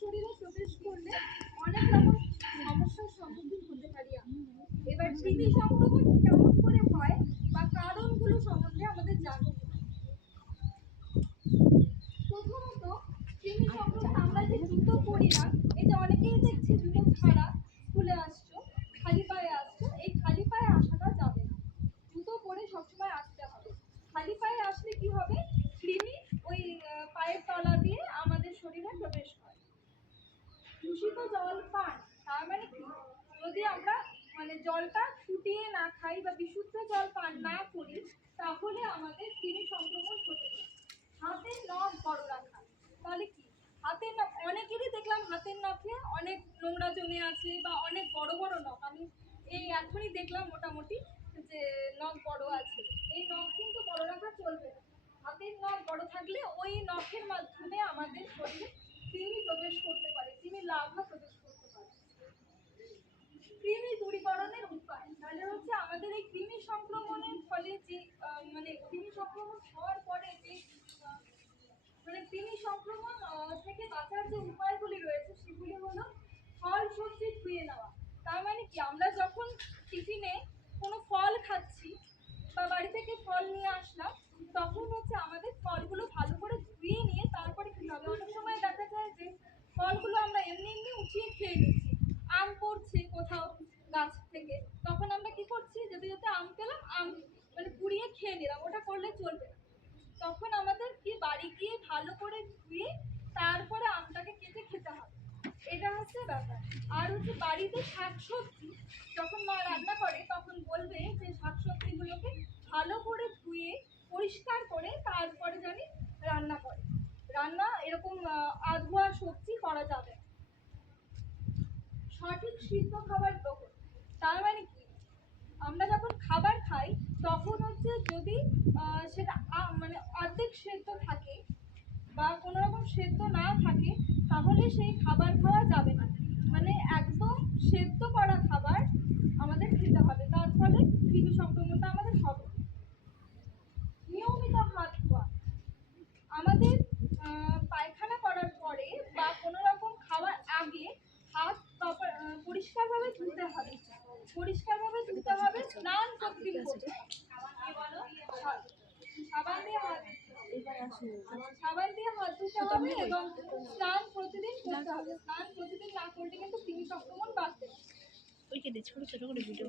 শরীরে প্রবেশ করলে অনেক রকম সমস্যার সম্মুখীন হতে পারি আমরা। এবার কৃমি সংক্রমণ কেমন করে হয় বা কারণগুলো সম্বন্ধে আমাদের জানতে হবে। প্রথমত কৃমি সংক্রমণ আমরা যে জুতো পরি না, এই যে অনেকেই দেখছি জুতো ছাড়া স্কুলে আসছো, খালি পায়ে আসছো, এই খালি পায়ে আসাটা যাবে না, জুতো পরে সবসময় আসতে হবে। খালি পায়ে আসলে কি হবে, কৃমি ওই পায়ের তলা দিয়ে আমাদের শরীরে প্রবেশ করে। দূষিত জল পান, তার মানে কি, যদি আমরা জলটা ফুটিয়ে না খাই বা বিশুদ্ধ জল পান না করি, তাহলে আমাদের কৃমি সংক্রমণ হতে পারে। হাতের নখ বড় রাখা, তাহলে কি, হাতের নখ অনেকেরই দেখলাম হাতের নখে অনেক নোংরা জমে আছে বা অনেক বড় বড় নখ, আমি এই এখনই দেখলাম মোটামুটি যে নখ বড় আছে, এই নখ কিন্তু বড় রাখা চলবে না। হাতের নখ বড় থাকলে ওই নখের মাধ্যমে আমাদের শরীরে কৃমি প্রবেশ করতে পারে, কৃমি লার্ভা প্রবেশ করতে পারে। কৃমি দূরীকরণের উপায়, তাহলে হচ্ছে আমাদের এই কৃমি সংক্রমণের ফলে যে কৃমি সংক্রমণ হওয়ার পরে যে কৃমি সংক্রমণ থেকে বাঁচার যে উপায়গুলি রয়েছে সেগুলি হলো ফল সবজি ধুয়ে নেওয়া। তার মানে কি, আমরা যখন টিফিনে কোনো ফল খাচ্ছি বা বাড়ি থেকে ফল নিয়ে আসলাম, তখন হচ্ছে আমাদের ফলগুলো ভালো করে ধুয়ে নিয়ে তারপরে খেতে হবে। অনেক সময় দেখা যায় যে ফলগুলো আমরা এমনি এমনি উঠিয়ে খেয়ে নিচ্ছি, আম পড়ছে কোথাও গাছ থেকে, তখন আমরা কি করছি, যদি আম পেলাম আম পুড়িয়ে খেয়ে নিলাম, ওটা করলে চলবে না। তখন আমাদের কি বাড়ি গিয়ে ভালো করে ধুয়ে তারপরে আমটাকে কেটে খেতে হবে, এটা হচ্ছে ব্যাপার। আর হচ্ছে বাড়িতে শাকসবজি যখন মা রান্না করে তখন বলবে যে শাকসবজিগুলোকে ভালো করে ধুয়ে পরিষ্কার করে তারপরে জানি রান্না করে, রান্না এরকম আধোয়া সবজি করা যাবে। সঠিক সিদ্ধ খাবার গ্রহণ, তার মানে কি, আমরা যখন খাবার খাই তখন হচ্ছে যদি সেটা অর্ধেক সেদ্ধ থাকে বা কোনো রকম সেদ্ধ না থাকে, তাহলে সেই খাবার খাওয়া যাবে না। একদম সেদ্ধ করা খাবার আমাদের খেতে হবে, তার ফলে কৃমি সংক্রমণটা আমাদের হবে। নিয়মিত হাত ধোয়া, আমাদের পায়খানা করার পরে বা কোনো রকম খাওয়ার আগে হাত পরিষ্কারভাবে ধুতে হবে, পরিষ্কারভাবে ধুতে হবে, স্নান প্রতিদিন করতে হবে। সাবান দিয়ে হাত ধুতে হবে এবং স্নান প্রতিদিন করতে হবে। স্নান প্রতিদিন না করলে কিন্তু কৃমি সংক্রমণ বাড়তে পারে। ছোট ছোট করে ভিডিও